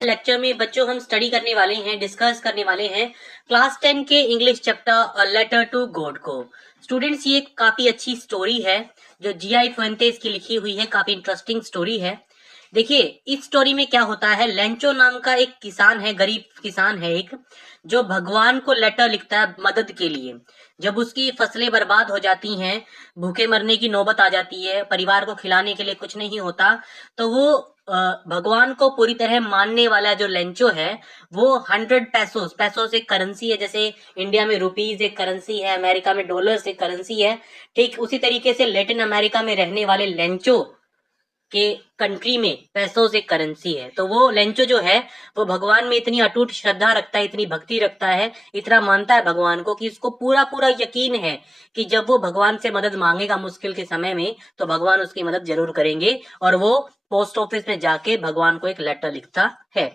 Lecture में बच्चों हम स्टडी करने वाले हैं, डिस्कस करने वाले हैं क्लास 10 के English chapter a letter to God को। स्टूडेंट्स, ये काफी अच्छी स्टोरी है जो जीआई फुएंटेस की लिखी हुई है, काफी इंटरेस्टिंग स्टोरी है। देखिए, इस स्टोरी में क्या होता है, लेंचो नाम का एक किसान है, गरीब किसान है एक, जो भगवान को लेटर लिखता है मदद के लिए। जब उसकी फसलें बर्बाद हो जाती हैं, भूखे मरने की नौबत आ जाती है, परिवार को खिलाने के लिए कुछ नहीं होता, तो वो भगवान को पूरी तरह मानने वाला जो लेंचो है, वो 100 पैसोस, पैसोस एक करेंसी है, जैसे इंडिया में रुपीज एक करेंसी है, अमेरिका में डॉलर्स एक करेंसी है, ठीक उसी तरीके से लैटिन अमेरिका में रहने वाले लेंचो के कंट्री में पैसों एक करेंसी है। तो वो लेंचो जो है, वो भगवान में इतनी अटूट श्रद्धा रखता है, इतनी भक्ति रखता है, इतना मानता है भगवान को कि उसको पूरा पूरा यकीन है कि जब वो भगवान से मदद मांगेगा मुश्किल के समय में, तो भगवान उसकी मदद जरूर करेंगे। और वो पोस्ट ऑफिस में जाके भगवान को एक लेटर लिखता है।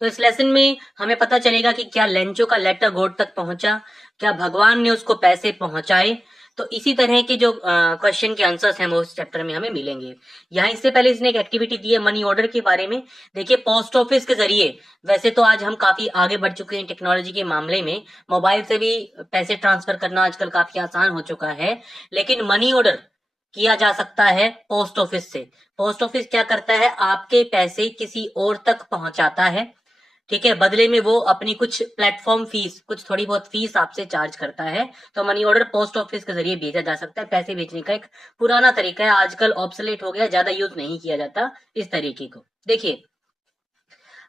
तो इस लेसन में हमें पता चलेगा कि क्या लेंचो का लेटर गॉड तक पहुंचा, क्या भगवान ने उसको पैसे पहुंचाए। तो इसी तरह के जो क्वेश्चन के आंसर्स हैं वो इस चैप्टर में हमें मिलेंगे। यहाँ इससे पहले इसने एक एक्टिविटी दी है मनी ऑर्डर के बारे में। देखिए, पोस्ट ऑफिस के जरिए, वैसे तो आज हम काफी आगे बढ़ चुके हैं टेक्नोलॉजी के मामले में, मोबाइल से भी पैसे ट्रांसफर करना आजकल काफी आसान हो चुका है, लेकिन मनी ऑर्डर किया जा सकता है पोस्ट ऑफिस से। पोस्ट ऑफिस क्या करता है, आपके पैसे किसी और तक पहुंचाता है, ठीक है, बदले में वो अपनी कुछ प्लेटफॉर्म फीस, कुछ थोड़ी बहुत फीस आपसे चार्ज करता है। तो मनी ऑर्डर पोस्ट ऑफिस के जरिए भेजा जा सकता है। पैसे भेजने का एक पुराना तरीका है, आजकल ऑब्सोलेट हो गया, ज्यादा यूज नहीं किया जाता इस तरीके को। देखिए,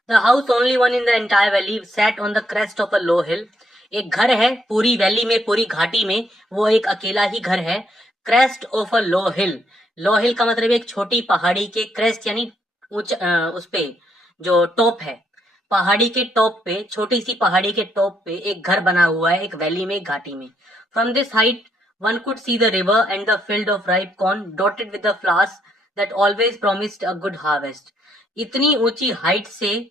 the house only one in the entire valley sat on the crest of a low hill. एक घर है पूरी वैली में, पूरी घाटी में, वो एक अकेला ही घर है। क्रेस्ट ऑफ अ लो हिल, लो हिल का मतलब एक छोटी पहाड़ी के क्रेस्ट यानी उस पे जो टॉप है, पहाड़ी के टॉप पे, छोटी सी पहाड़ी के टॉप पे एक घर बना हुआ है, एक वैली में, एक घाटी में। From this height one could see the river and the field of ripe corn dotted with the flowers that always promised a good harvest. इतनी ऊंची हाइट से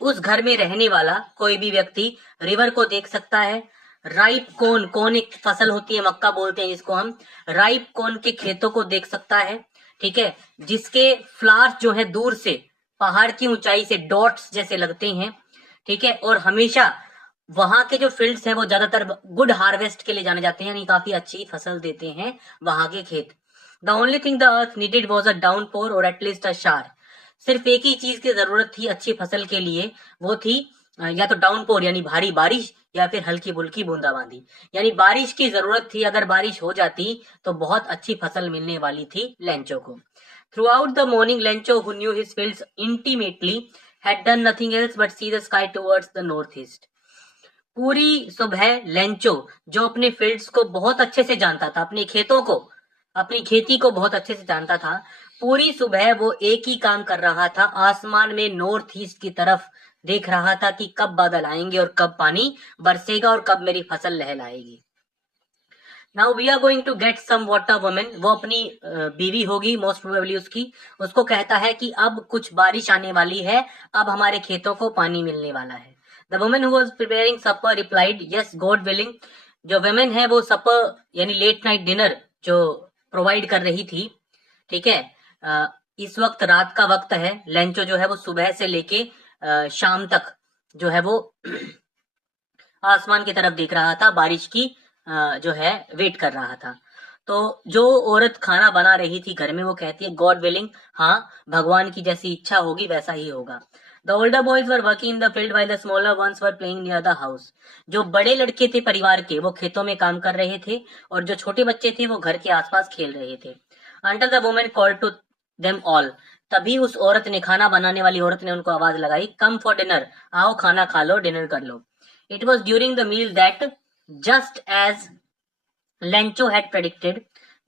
उस घर में रहने वाला कोई भी व्यक्ति रिवर को देख सकता है, राइप कॉर्न, कॉर्न एक फसल होती है, मक्का बोलते हैं जिसको हम, राइप कॉर्न के खेतों को देख सकता है, ठीक है, जिसके फ्लावर्स जो है दूर से पहाड़ की ऊंचाई से डॉट्स जैसे लगते हैं, ठीक है। और हमेशा वहां के जो फील्ड्स हैं वो ज्यादातर गुड हार्वेस्ट के लिए जाने जाते हैं, यानी काफी अच्छी फसल देते हैं वहां के खेत। The only thing the earth needed was a downpour और एटलीस्ट अ शार। सिर्फ एक ही चीज की जरूरत थी अच्छी फसल के लिए, वो थी या तो डाउनपोर यानी भारी बारिश, या फिर हल्की फुल्की बूंदाबांदी, यानी बारिश की जरूरत थी। अगर बारिश हो जाती तो बहुत अच्छी फसल मिलने वाली थी लेंचो को। Through out the morning Lencho, who knew his fields intimately, had done nothing else but see the sky towards the northeast। पूरी सुबह लेंचो, जो अपने फील्ड्स को बहुत अच्छे से जानता था, अपने खेतों को, अपनी खेती को बहुत अच्छे से जानता था, पूरी सुबह वो एक ही काम कर रहा था, आसमान में नॉर्थ ईस्ट की तरफ देख रहा था कि कब बादल आएंगे और कब पानी बरसेगा और कब मेरी फसल लहलाएगी। Now we are going to get some water women, वो अपनी बीवी होगी मोस्ट प्रोबेबली उसकी, उसको कहता है कि अब कुछ बारिश आने वाली है, अब हमारे खेतों को पानी मिलने वाला है। The women who was preparing supper replied yes God willing. जो वुमेन है वो सपर यानी लेट नाइट डिनर जो प्रोवाइड कर रही थी, ठीक है। इस वक्त रात का वक्त है, लेंचो जो है वो सुबह से लेके शाम तक जो है वो आसमान की तरफ देख रहा था, बारिश की जो है वेट कर रहा था। तो जो औरत खाना बना रही थी घर में, वो कहती है गॉड विलिंग, हाँ भगवान की जैसी इच्छा होगी वैसा ही होगा। The older boys were working in the field while the smaller ones were playing near the house. जो बड़े लड़के थे परिवार के, वो खेतों में काम कर रहे थे, और जो छोटे बच्चे थे वो घर के आसपास खेल रहे थे। Until the woman called to them all. तभी उस औरत ने, खाना बनाने वाली औरत ने उनको आवाज लगाई, कम फॉर डिनर, आओ खाना खा लो, डिनर कर लो। It was during the meal that, just as Lencho had predicted,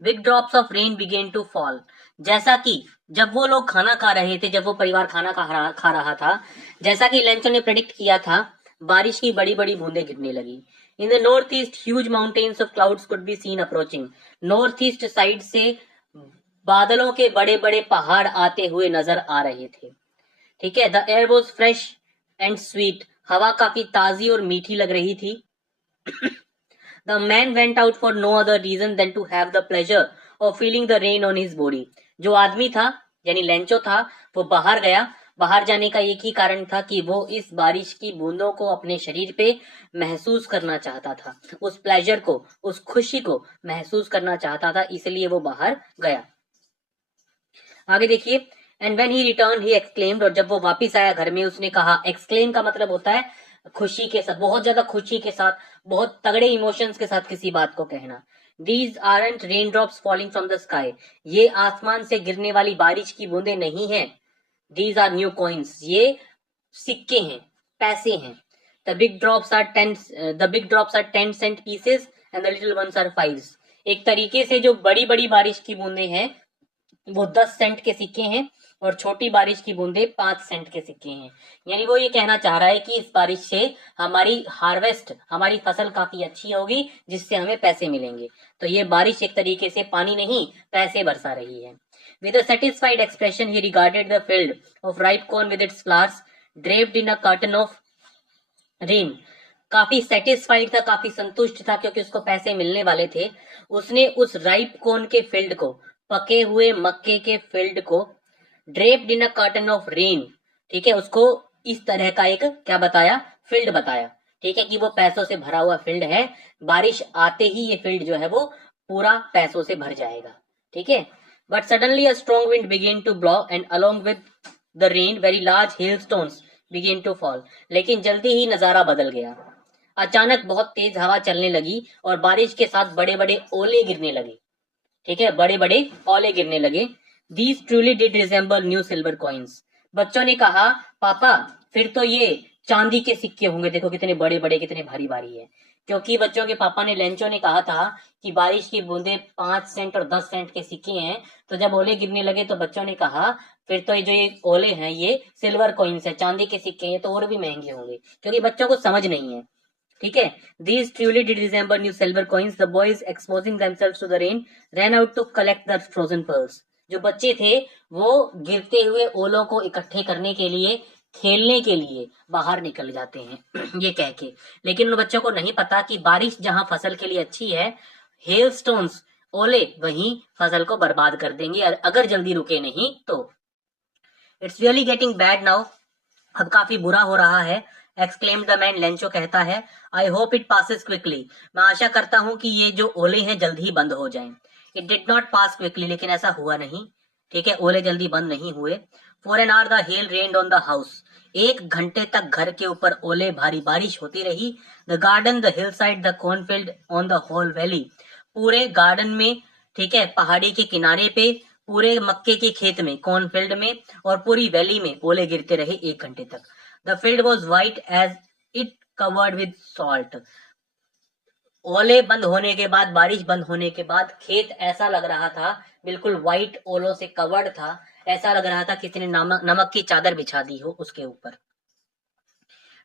big drops of rain began to fall। जैसा कि जब वो लोग खाना खा रहे थे, जब वो परिवार खाना खा रहा था, जैसा कि लेंचो ने प्रेडिक्ट किया था, बारिश की बड़ी बड़ी बूंदें गिरने लगी। In the north east huge mountains of clouds could be seen approaching. North east side से बादलों के बड़े बड़े पहाड़ आते हुए नजर आ रहे थे, ठीक है। The air was fresh and sweet, हवा काफी ताजी और मीठी लग रही थी। The man went out for no other reason than to have the pleasure of feeling the rain on his body. जो आदमी था यानी लेंचो था, वो बाहर गया, बाहर जाने का एक ही कारण था कि वो इस बारिश की बूंदों को अपने शरीर पे महसूस करना चाहता था, उस प्लेजर को, उस खुशी को महसूस करना चाहता था, इसलिए वो बाहर गया। आगे देखिए, and when he return he exclaimed, और जब वो वापस आया घर में उसने कहा, एक्सक्लेम का मतलब होता है खुशी के साथ, बहुत ज्यादा खुशी के साथ, बहुत तगड़े इमोशंस के साथ किसी बात को कहना। These aren't rain drops falling from the sky, ये आसमान से गिरने वाली बारिश की बूंदे नहीं है। दीज आर न्यू कॉइन्स, ये सिक्के हैं, पैसे हैं। The big drops are 10 cent pieces and the little ones are 5। एक तरीके से जो बड़ी बड़ी बारिश की बूंदे हैं वो 10 सेंट के सिक्के हैं और छोटी बारिश की बूंदे 5 सेंट के सिक्के हैं। यानी वो ये कहना चाह रहा है कि इस बारिश से हमारी हार्वेस्ट, हमारी फसल काफी अच्छी होगी जिससे हमें पैसे मिलेंगे। तो ये बारिश एक तरीके से पानी नहीं पैसे बरसा रही है। With a satisfied expression, he regarded the field of ripe corn with its flowers draped in a curtain of rain. काफी सेटिस्फाइड था, काफी संतुष्ट था क्योंकि उसको पैसे मिलने वाले थे। उसने उस राइप कॉर्न के फील्ड को, पके हुए मक्के के फील्ड को, draped in a curtain of rain, ठीक है, उसको इस तरह का एक क्या बताया, फील्ड बताया, ठीक है, कि वो पैसों से भरा हुआ फील्ड है। बारिश आते ही ये फील्ड जो है वो पूरा पैसों से भर जाएगा, ठीक है। But suddenly a strong wind began to blow and along with the rain very large hailstones began to fall. लेकिन जल्दी ही नजारा बदल गया। अचानक बहुत तेज हवा चलने लगी और बारिश के साथ बड़े बड़े ओले गिरने लगे, ठीक है, बड़े बड़े ओले गिरने लगे। These truly did resemble new silver coins. बच्चों ने कहा, पापा फिर तो ये चांदी के सिक्के होंगे, देखो कितने बड़े बड़े, कितने भारी भारी है। क्योंकि बच्चों के पापा ने, लेंचो ने कहा था कि बारिश की बूंदे 5 सेंट और 10 सेंट के सिक्के हैं, तो जब ओले गिरने लगे तो बच्चों ने कहा फिर तो ये जो ये ओले हैं ये सिल्वर कॉइन्स है, चांदी के सिक्के हैं, तो और भी महंगे होंगे, क्योंकि बच्चों को समझ नहीं है, ठीक है। These truly did resemble new silver coins. The boys, exposing themselves to the rain, ran out to collect the frozen pearls. जो बच्चे थे वो गिरते हुए ओलों को इकट्ठे करने के लिए, खेलने के लिए बाहर निकल जाते हैं ये कह के। लेकिन उन बच्चों को नहीं पता कि बारिश जहां फसल के लिए अच्छी है, हेल स्टोन्स, ओले, वहीं फसल को बर्बाद कर देंगे अगर जल्दी रुके नहीं तो। It's really getting bad now, अब काफी बुरा हो रहा है। एक्सक्लेम्ड द मैन, लेंचो कहता है। I hope it passes quickly, मैं आशा करता हूं कि ये जो ओले हैं जल्द ही बंद हो जाएं। It did not pass quickly, लेकिन ऐसा हुआ नहीं, ठीक है, ओले जल्दी बंद नहीं हुए। For an hour the hell rained on the house, 1 घंटे तक घर के ऊपर ओले भारी बारिश होती रही। The garden, the hill side, the cornfield, on the whole valley, पूरे गार्डन में, ठीक है, पहाड़ी के किनारे पे, पूरे मक्के के खेत में, कॉर्नफील्ड में, और पूरी वैली में ओले गिरते रहे 1 घंटे तक। The field was white as it covered with salt. ओले बंद होने के बाद, बारिश बंद होने के बाद खेत ऐसा लग रहा था, बिल्कुल व्हाइट ओलों से कवर्ड था, ऐसा लग रहा था किसी ने नमक की चादर बिछा दी हो उसके ऊपर।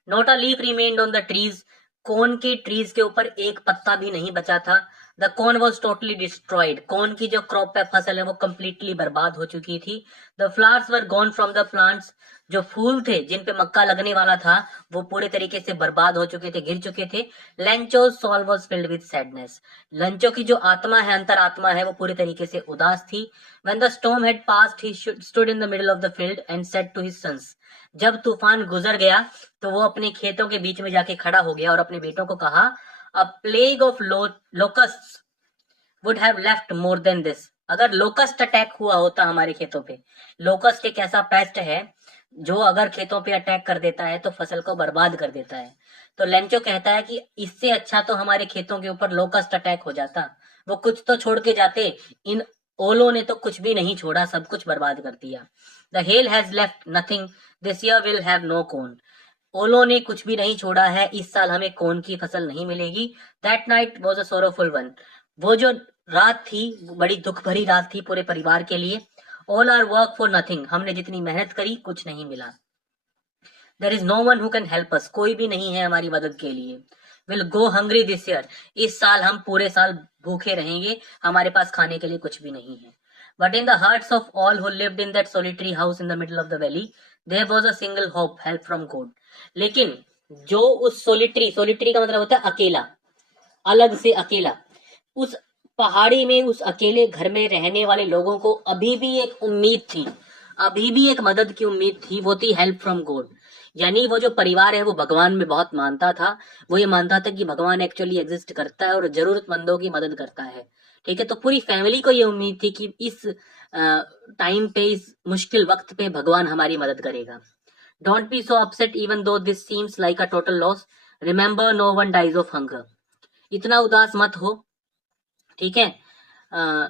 Not a leaf remained on the trees, corn के ट्रीज के ऊपर एक पत्ता भी नहीं बचा था। The corn was totally destroyed, corn की जो क्रॉप है, फसल है, वो कंप्लीटली बर्बाद हो चुकी थी। The flowers were gone from the plants, जो फूल थे जिन पे मक्का लगने वाला था वो पूरे तरीके से बर्बाद हो चुके थे, गिर चुके थे। Lencho soul was filled with sadness, Lencho की जो आत्मा है, अंतरात्मा है, वो पूरी तरीके से उदास थी। When the storm had passed, he stood in the middle of the field and said to his sons, जब तूफान गुजर गया तो वो अपने खेतों के बीच में जाके खड़ा हो गया और अपने बेटों को कहा, a plague of locusts would have left more than this. अगर लोकस्ट अटैक हुआ होता हमारे खेतों पे, लोकस्ट एक ऐसा पेस्ट है जो अगर खेतों पे अटैक कर देता है तो फसल को बर्बाद कर देता है। तो लेंचो कहता है कि इससे अच्छा तो हमारे खेतों के ऊपर लोकस्ट अटैक हो जाता, वो कुछ तो छोड़ के जाते, इन ओलो ने तो कुछ भी नहीं छोड़ा, सब कुछ बर्बाद कर दिया। The hail has left nothing, this year will have no corn, ओलो ने कुछ भी नहीं छोड़ा है, इस साल हमें कॉर्न की फसल नहीं मिलेगी। That night was a sorrowful one, वो जो रात थी बड़ी दुख भरी रात थी पूरे परिवार के लिए। All our work for nothing, हमने जितनी मेहनत करी कुछ नहीं मिला। There is no one who can help us, कोई भी नहीं है हमारी मदद के लिए। Will go hungry this year, इस साल हम पूरे साल भूखे रहेंगे, हमारे पास खाने के लिए कुछ भी नहीं है। But in the hearts of all who lived in that solitary house in the middle of the valley, there was a single hope, help from God. लेकिन जो उस सोलिटरी का मतलब होता है अकेला, अलग से अकेला, उस पहाड़ी में, उस अकेले घर में रहने वाले लोगों को अभी भी एक उम्मीद थी, अभी भी एक मदद की उम्मीद थी, वो थी हेल्प फ्रॉम गॉड। यानी वो जो परिवार है वो भगवान में बहुत मानता था। वो ये मानता था कि भगवान एक्चुअली एग्जिस्ट करता है और जरूरतमंदों की मदद करता है। ठीक है, तो पूरी फैमिली को ये उम्मीद थी कि इस टाइम पे, इस मुश्किल वक्त पे भगवान हमारी मदद करेगा। Don't be so upset even though this seems like a total loss, remember no one dies of hunger. इतना उदास मत हो, ठीक है। अ,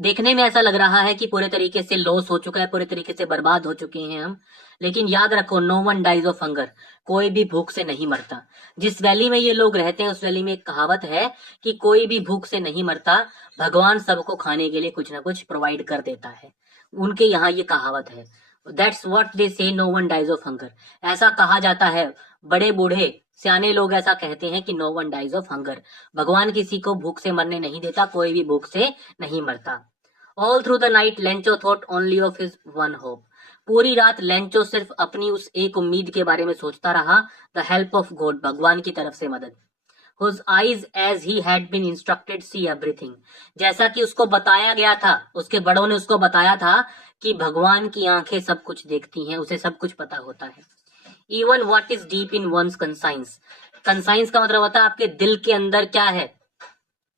देखने में ऐसा लग रहा है कि पूरे तरीके से लॉस हो चुका है, पूरे तरीके से बर्बाद हो चुके हैं हम, लेकिन याद रखो, no one dies of hunger. कोई भी भूख से नहीं मरता। जिस वैली में ये लोग रहते हैं उस वैली में एक कहावत है कि कोई भी भूख से नहीं मरता, भगवान सबको खाने के लिए कुछ ना कुछ प्रोवाइड कर देता है। उनके यहाँ ये कहावत है। That's what they say, no one dies of hunger. ऐसा कहा जाता है, बड़े बूढ़े सियाने लोग ऐसा कहते हैं कि no one dies of hunger. भगवान किसी को भूख से मरने नहीं देता, कोई भी भूख से नहीं मरता। All through the night Lencho thought only of his one hope. पूरी रात लेंचो सिर्फ अपनी उस एक उम्मीद के बारे में सोचता रहा, द हेल्प ऑफ गॉड, भगवान की तरफ से मदद। Whose eyes as he had been instructed see everything। जैसा कि उसको बताया गया था, उसके बड़ों ने उसको बताया था कि भगवान की आंखें सब कुछ देखती हैं, उसे सब कुछ पता होता है। Even what is deep in one's conscience. Conscience का मतलब होता है आपके दिल के अंदर क्या है।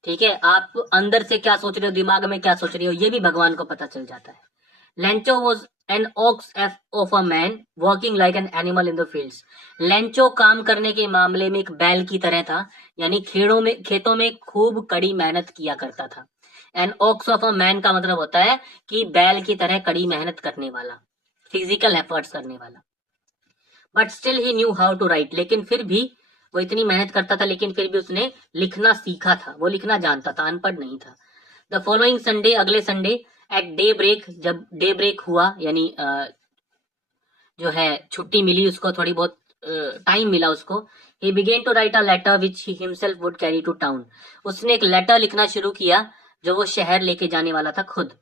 ठीक है, आप अंदर से क्या सोच रहे हो, दिमाग में क्या सोच रहे हो, ये भी भगवान को पता चल जाता है। Lencho was an ox of a man working like an animal in the fields. Lencho काम करने के मामले में एक बैल की तरह था, यानी खेतों में खूब कड़ी मेहनत किया करता था। An ox of a man का मतलब होता है कि बैल की तरह कड़ी मेहनत करने वाला, फिजिकल एफर्ट्स करने वाला। But still he knew how to write. लेकिन फिर भी वो इतनी मेहनत करता था, लेकिन फिर भी उसने लिखना सीखा था, वो लिखना जानता था, अनपढ़ नहीं था। द फॉलोइंग संडे, अगले संडे, एट डे ब्रेक, जब डे ब्रेक हुआ, यानी जो है छुट्टी मिली उसको, थोड़ी बहुत टाइम मिला उसको, he began to write a letter which he himself would carry to town. उसने एक लेटर लिखना शुरू किया जो वो शहर लेके जाने वाला था खुद।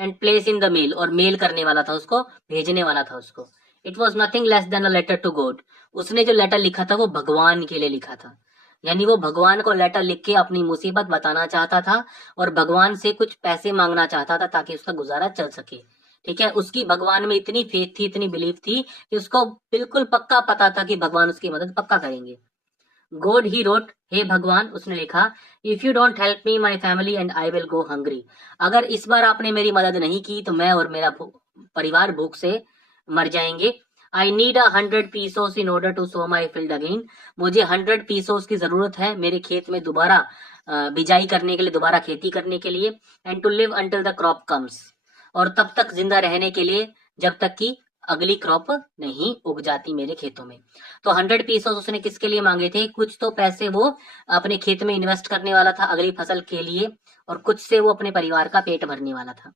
And place in the mail, और मेल करने वाला था उसको, भेजने वाला था उसको। It was nothing less than a letter to God. उसने जो लेटर लिखा था वो भगवान के लिए लिखा था। यानी वो भगवान को लेटर लिख के अपनी मुसीबत बताना चाहता था और भगवान से कुछ पैसे मांगना चाहता था ताकि उसका गुजारा चल सके। ठीक है, उसकी भगवान में इतनी फेथ थी, इतनी बिलीफ थी कि उसको बिल्कुल पक्का पता था कि भगवान उसकी मदद पक्का करेंगे। गॉड ही रोट, हे भगवान, उसने लिखा, if you don't help me my family and I will go hungry. अगर इस बार आपने मेरी मदद नहीं की तो मैं और मेरा परिवार भूख से मर जाएंगे। I need 100 pesos in order to sow my field again. मुझे 100 पीसोस की जरूरत है मेरे खेत में दोबारा बिजाई करने के लिए, दोबारा खेती करने के लिए। And to live until the crop comes, और तब तक जिंदा रहने के लिए जब तक कि अगली क्रॉप नहीं उग जाती मेरे खेतों में। तो 100 पीसोस उसने किसके लिए मांगे थे? कुछ तो पैसे वो अपने खेत में इन्वेस्ट करने वाला था अगली फसल के लिए, और कुछ से वो अपने परिवार का पेट भरने वाला था।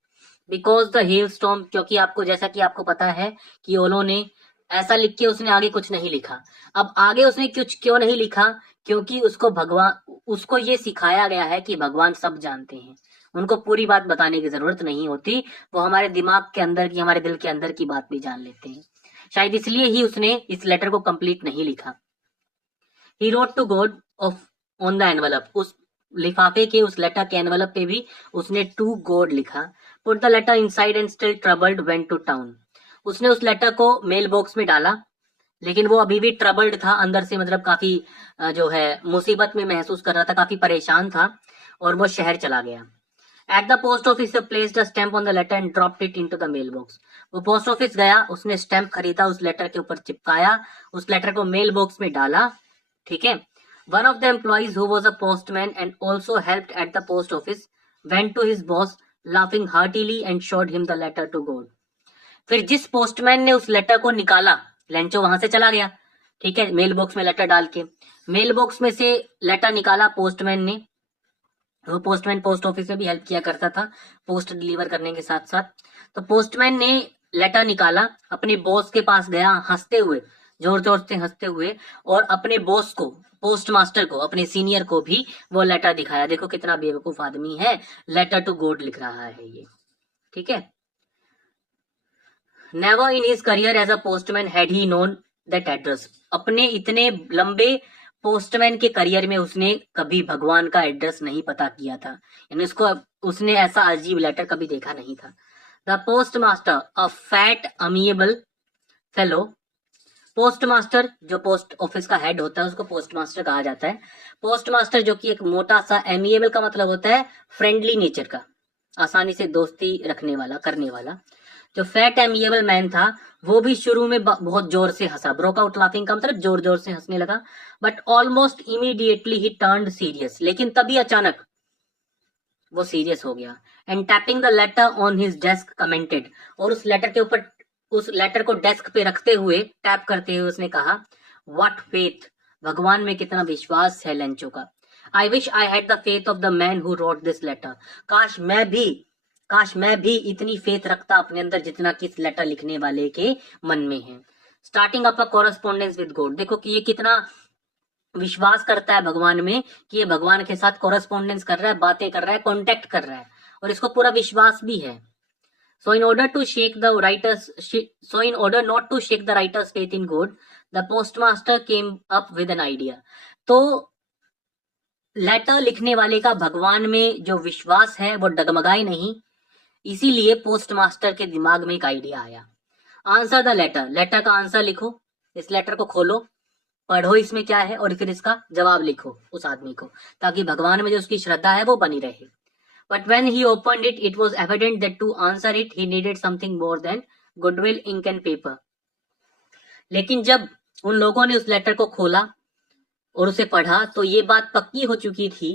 बिकॉज द हेल स्टॉर्म, क्योंकि आपको, जैसा कि आपको पता है कि ओलो ने ऐसा लिख के उसने आगे कुछ नहीं लिखा। अब आगे उसने कुछ क्यों नहीं लिखा? क्योंकि उसको ये सिखाया गया है कि भगवान सब जानते हैं, उनको पूरी बात बताने की जरूरत नहीं होती, वो हमारे दिमाग के अंदर की, हमारे दिल के अंदर की बात भी जान लेते हैं। शायद इसलिए ही उसने इस लेटर को कंप्लीट नहीं लिखा। He wrote to God of on the envelope, उस लिफाफे के, उस लेटर के एनवलप पे भी उसने टू गॉड लिखा। Put the letter inside and still troubled went to town. उसने उस लेटर को मेल बॉक्स में डाला, लेकिन वो अभी भी ट्रबल्ड था अंदर से, मतलब काफी जो है मुसीबत में महसूस कर रहा था, काफी परेशान था, और वो शहर चला गया। At the post office placed a stamp on the letter and dropped it into the mail box. वो पोस्ट ऑफिस गया, उसने स्टैम्प खरीदा, उस लेटर के ऊपर चिपकाया, उस लेटर को मेल बॉक्स में डाला। ठीक है। One of the employees who was a postman and also helped at the post office went to his boss laughing heartily and showed him the letter to God. फिर जिस postman ने उस letter को निकाला, लेंचो वहां से चला गया, ठीक है, मेल बॉक्स में लेटर डाल के। मेल बॉक्स में से लेटर निकाला पोस्टमैन ने, वो पोस्टमैन पोस्ट ऑफिस में भी हेल्प किया करता था पोस्ट डिलीवर करने के साथ साथ। तो पोस्टमैन ने लेटर निकाला, अपने बॉस के पास गया हंसते हुए, जोर जोर से हंसते हुए, और अपने बॉस को, पोस्ट मास्टर को, अपने सीनियर को भी वो लेटर दिखाया। देखो कितना बेवकूफ आदमी है, लेटर टू गॉड लिख रहा है ये। ठीक है। Never in his career as a postman had he known that address. अपने इतने लंबे पोस्टमैन के करियर में उसने कभी भगवान का एड्रेस नहीं पता किया था, यानी उसने ऐसा अजीब लेटर कभी देखा नहीं था। The post master a fat amiable fellow. Post master जो पोस्ट ऑफिस का हेड होता है उसको पोस्ट मास्टर कहा जाता है। पोस्ट मास्टर जो कि एक मोटा सा, एमिएबल का मतलब होता है फ्रेंडली नेचर का, आसानी से दोस्ती रखने वाला, करने वाला। जो फैट एमिएबल मैन था वो भी शुरू में बहुत जोर से हंसा, ब्रोक आउट लाफिंग का मतलब जोर जोर से हंसने लगा। But almost immediately he turned serious, लेकिन तभी अचानक वो सीरियस हो गया। And tapping the later on his desk commented, और उस लेटर के ऊपर, उस लेटर को डेस्क पे रखते हुए, टैप करते हुए उसने कहा, व्हाट फेथ, भगवान में कितना विश्वास है लेंचो का। I wish I had the faith of the man who wrote this letter, काश मैं भी इतनी फेथ रखता अपने अंदर जितना कि इस लेटर लिखने वाले के मन में है। Starting up a correspondence with God, देखो कि ये कितना विश्वास करता है भगवान में, कि ये भगवान के साथ कोरस्पोंडेंस कर रहा है, बातें कर रहा है, कॉन्टेक्ट कर रहा है, और इसको पूरा विश्वास भी है। So in order not to shake the writer's faith in God, the postmaster came up with an idea. तो लेटर लिखने वाले का भगवान में जो विश्वास है वो डगमगाए नहीं, इसीलिए पोस्टमास्टर के दिमाग में एक आइडिया आया। आंसर द लेटर, लेटर का आंसर लिखो, इस लेटर को खोलो, पढ़ो इसमें क्या है, और फिर इसका जवाब लिखो उस आदमी को, ताकि भगवान में जो उसकी श्रद्धा है वो बनी रहे। But when he opened it, it was evident that to answer it, he needed something more than goodwill, ink and paper. लेकिन जब उन लोगों ने उस लेटर को खोला और उसे पढ़ा, तो ये बात पक्की हो चुकी थी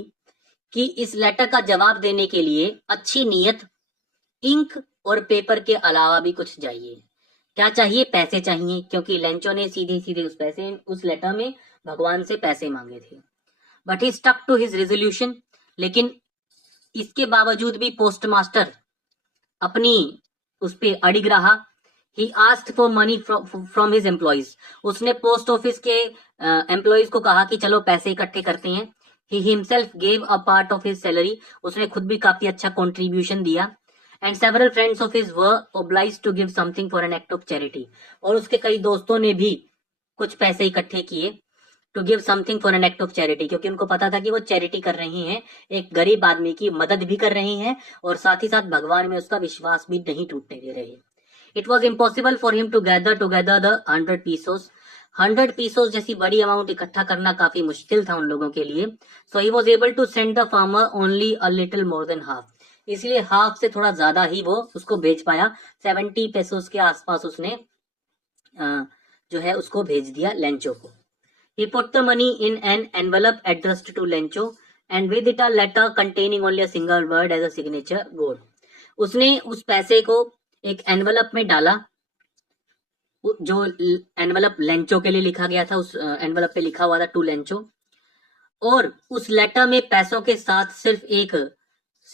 कि इस लेटर का जवाब देने के लिए अच्छी नीयत, इंक और पेपर के अलावा भी कुछ चाहिए। क्या चाहिए? पैसे चाहिए, क्योंकि लेंचो ने सीधे सीधे उस लेटर में भगवान से पैसे मांगे थे। But he stuck to his resolution, लेकिन इसके बावजूद भी पोस्टमास्टर अपनी उस पे अड़िग रहा। He asked for money from his employees, उसने पोस्ट ऑफिस के एम्प्लॉइज को कहा कि चलो पैसे इकट्ठे करते हैं। He himself gave a part of his salary, उसने खुद भी काफी अच्छा कंट्रीब्यूशन दिया। And several friends of his were obliged to give something for an act of charity, और उसके कई दोस्तों ने भी कुछ पैसे इकट्ठे किए to give something for an act of charity, क्योंकि उनको पता था कि वो चैरिटी कर रही हैं, एक गरीब आदमी की मदद भी कर रही हैं, और साथ ही साथ भगवान में उसका विश्वास भी नहीं टूटने दे रहे। It was impossible for him to gather together the 100 pesos, 100 pesos जैसी बड़ी अमाउंट इकट्ठा करना काफी मुश्किल था उन लोगों के लिए। So he was able to send the farmer only a little more than half, इसलिए हाफ से थोड़ा ज्यादा ही वो उसको भेज पाया। 70 पेसोस के आसपास उसने जो है उसको भेज दिया लेंचो को। He put the money in an envelope addressed to Lencho and with it a letter containing only a single word as a signature gold. उसने उस पैसे को एक एनवलप में डाला, जो एनवलप लेंचो के लिए लिखा गया था, उस एनवलप पे लिखा हुआ था टू लेंचो, और उस लेटर में पैसों के साथ सिर्फ एक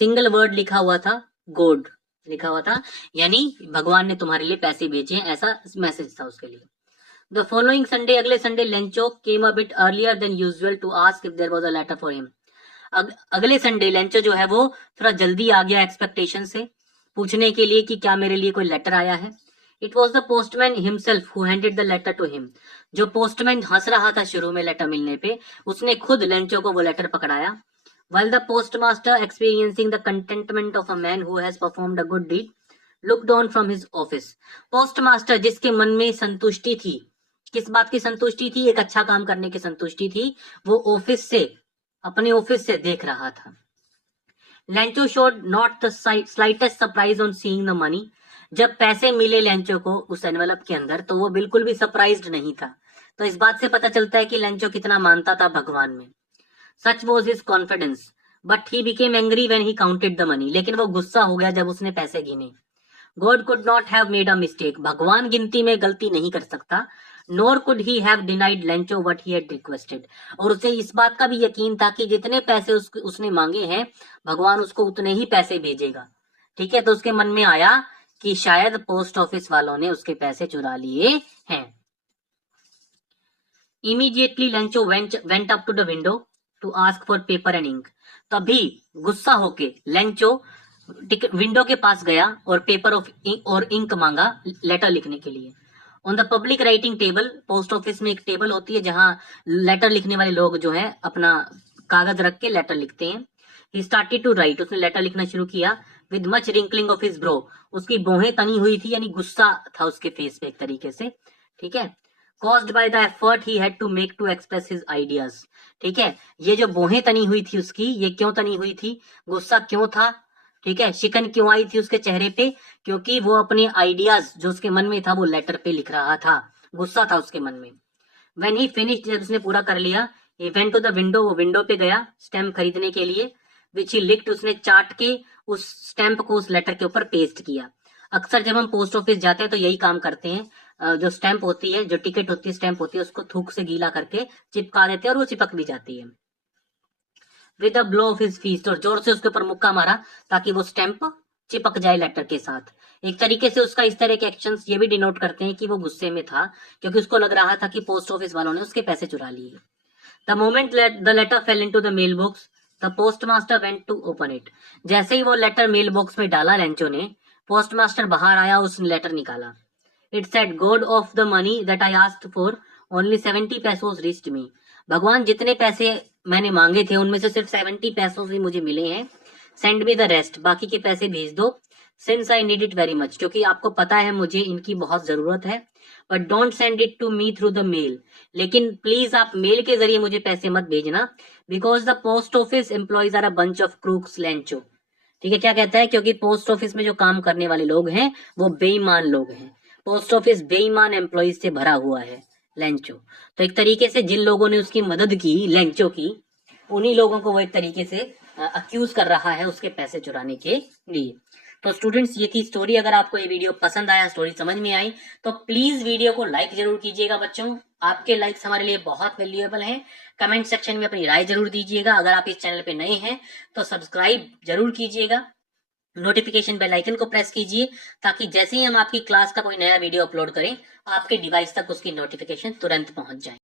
सिंगल वर्ड लिखा हुआ था, गोड लिखा हुआ था, यानी भगवान ने तुम्हारे लिए पैसे भेजे हैं, ऐसा मैसेज था उसके लिए। The following Sunday, अगले Sunday, Lencho came a bit earlier than usual to ask if there was a letter for him. अगले संडे लेंचो जो है वो थोड़ा जल्दी आ गया एक्सपेक्टेशन से, पूछने के लिए कि क्या मेरे लिए कोई लेटर आया है। It was the postman himself who handed the letter to him. जो पोस्टमैन हंस रहा था शुरू में लेटर मिलने पे, उसने खुद लेंचो को वो लेटर पकड़ाया। While the postmaster, experiencing the contentment of a man who has performed a good deed, looked on from his office. Postmaster जिसके मन में संतुष्टि थी, किस बात की संतुष्टि थी? एक अच्छा काम करने की संतुष्टि थी, वो अपने ऑफिस से देख रहा था। Lencho showed not the slightest surprise on seeing the money, जब पैसे मिले लेंचो को उस एनवलप के अंदर, तो वो बिल्कुल भी सरप्राइज्ड नहीं था। तो इस बात से पता चलता है कि लेंचो कितना मानता था भगवान में। Such was his confidence, but he became angry when he counted the money, लेकिन वो गुस्सा हो गया जब उसने पैसे गिने। God could not have made a mistake, भगवान गिनती में गलती नहीं कर सकता। Nor could he have denied Lencho what he had requested, और उसे इस बात का भी यकीन था कि जितने पैसे उसने मांगे हैं, भगवान उसको उतने ही पैसे भेजेगा। ठीक है, तो उसके मन में आया कि शायद पोस्ट ऑफिस वालों ने उसके पैसे चुरा लिए हैं। Immediately Lencho went up to the window to ask for paper and ink, तभी गुस्सा होके लेंचो विंडो के पास गया और पेपर और इंक मांगा लेटर लिखने के लिए। On the public writing table, post office में एक टेबल होती है जहां लेटर लिखने वाले लोग जो है अपना कागज रख के लेटर लिखते हैं। ही स्टार्टेड टू राइट, उसने लेटर लिखना शुरू किया। With much wrinkling of his bro, उसकी भौहें तनी हुई थी, यानी गुस्सा था उसके फेस पे एक तरीके से, ठीक है। Caused by the effort he had to make to express his ideas, ठीक है। ये जो भौहें तनी हुई थी उसकी, ये क्यों तनी हुई थी, गुस्सा क्यों था, ठीक है, शिकन क्यों आई थी उसके चेहरे पे, क्योंकि वो अपने आइडियाज जो उसके मन में था वो लेटर पे लिख रहा था, गुस्सा था उसके मन में। व्हेन ही फिनिश्ड, जब उसने पूरा कर लिया, he went to the window, वो विंडो पे गया स्टैम्प खरीदने के लिए, विच ही लिक्ड, उसने चाट के उस स्टैम्प को उस लेटर के ऊपर पेस्ट किया। अक्सर जब हम पोस्ट ऑफिस जाते हैं तो यही काम करते हैं, जो स्टैम्प होती है, जो टिकट होती है, स्टैम्प होती है, उसको थूक से गीला करके चिपका देते हैं और वो चिपक भी जाती है। With a blow of his feast, और जोर से उसके ऊपर मुक्का मारा ताकि वो स्टैम्प चिपक जाए लेटर के साथ। एक तरीके से उसका इस तरह के एक्शंस ये भी डिनोट करते हैं कि वो गुस्से में था, क्योंकि उसको लग रहा था कि पोस्ट ऑफिस वालों ने उसके पैसे चुरा लिए। The moment the letter fell into the mailbox, the postmaster went to open it. जैसे ही वो लेटर मेल बॉक्स में डाला लेंचो ने, पोस्टमास्टर बाहर आया, उसने लेटर निकाला। It said, God of the money that I asked for, only 70 pesos reached me. भगवान, जितने पैसे मैंने मांगे थे उनमें से सिर्फ 70 पैसों ही मुझे मिले हैं। Send me the rest, बाकी के पैसे भेज दो। Since I need it very much, क्योंकि आपको पता है मुझे इनकी बहुत जरूरत है। But don't send it to me through the mail, लेकिन प्लीज आप मेल के जरिए मुझे पैसे मत भेजना, because the post office employees are a bunch of crooks Lencho. ठीक है, क्या कहता है, क्योंकि पोस्ट ऑफिस में जो काम करने वाले लोग हैं वो बेईमान लोग हैं। पोस्ट ऑफिस बेईमान एम्प्लॉयज से भरा हुआ है, लेंचो। तो एक तरीके से जिन लोगों ने उसकी मदद की, लेंचो की, उन्हीं लोगों को वो एक तरीके से अक्यूज कर रहा है उसके पैसे चुराने के लिए। तो स्टूडेंट्स, ये थी स्टोरी। अगर आपको ये वीडियो पसंद आया, स्टोरी समझ में आई, तो प्लीज वीडियो को लाइक जरूर कीजिएगा बच्चों। आपके लाइक्स हमारे लिए बहुत वैल्यूएबल हैं। कमेंट सेक्शन में अपनी राय जरूर दीजिएगा। अगर आप इस चैनल पे नए हैं तो सब्सक्राइब जरूर कीजिएगा, नोटिफिकेशन बेल आइकन को प्रेस कीजिए, ताकि जैसे ही हम आपकी क्लास का कोई नया वीडियो अपलोड करें, आपके डिवाइस तक उसकी नोटिफिकेशन तुरंत पहुंच जाए।